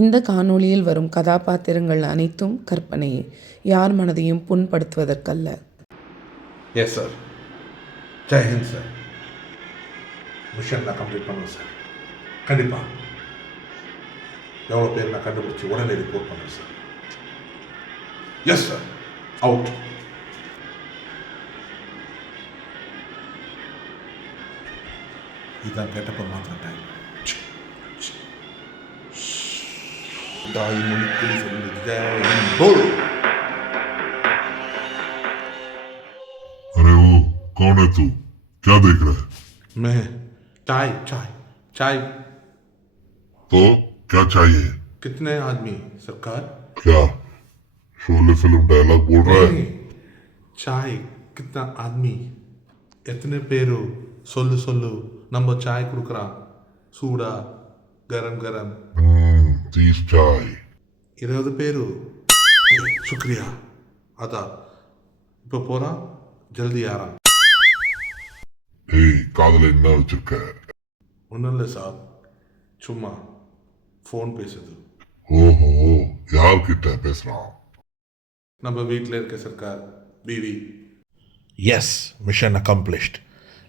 இந்த காணொளியில் வரும் கதாபாத்திரங்கள் அனைத்தும் கற்பனையே, யார் மனதையும் புண்படுத்துவதற்கல்ல. Yes sir. Jai Hind sir. Mission நான் கம்ப்ளீட் பண்ணுவேன் சார். கண்டிப்பாக எவ்வளோ பேர் நான் கண்டுபிடிச்சி உடனே ரிப்போர்ட் பண்ணுறேன் சார். Yes sir. அவுட். இதான் கேட்டப்போ மாத்திரம் டைம். தாய்மொழிக்கு சொல்லுது. अरे वो कौन है तू? क्या देख रहा है? मैं चाय चाय चाय. तो क्या चाहिए? कितने आदमी सरकार? क्या शोले फिल्म डायलॉग बोल रहा है? नहीं, चाय कितना आदमी எத்தனை பேரு சொல்லு சொல்லு. நம்ம சாய் கொடுக்குறான் சூடா கரம் கரம். 30 चाय. 20 பேரு. சுக்ரியா. அதான் இப்போ போகிறான், ஜல்தி ஆறான். ஏய் காதல என்ன வச்சிருக்க? ஒன்றும் இல்லை சார், சும்மா ஃபோன் பேசுது. ஓஹோ, யார்கிட்ட பேசுறான்? நம்ம வீட்டில் இருக்க சர்க்கார் பிவி. Yes, mission accomplished.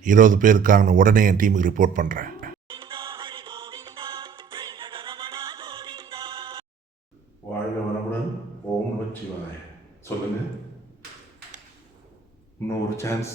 20 பேர் இருக்காங்கன்னு உடனே என் டீமுக்கு ரிப்போர்ட் பண்ணுறேன். வாழ்க வளமுடன். ஓம் நமச்சிவாய. சொல்லுங்க, இன்னும் ஒரு சான்ஸ்.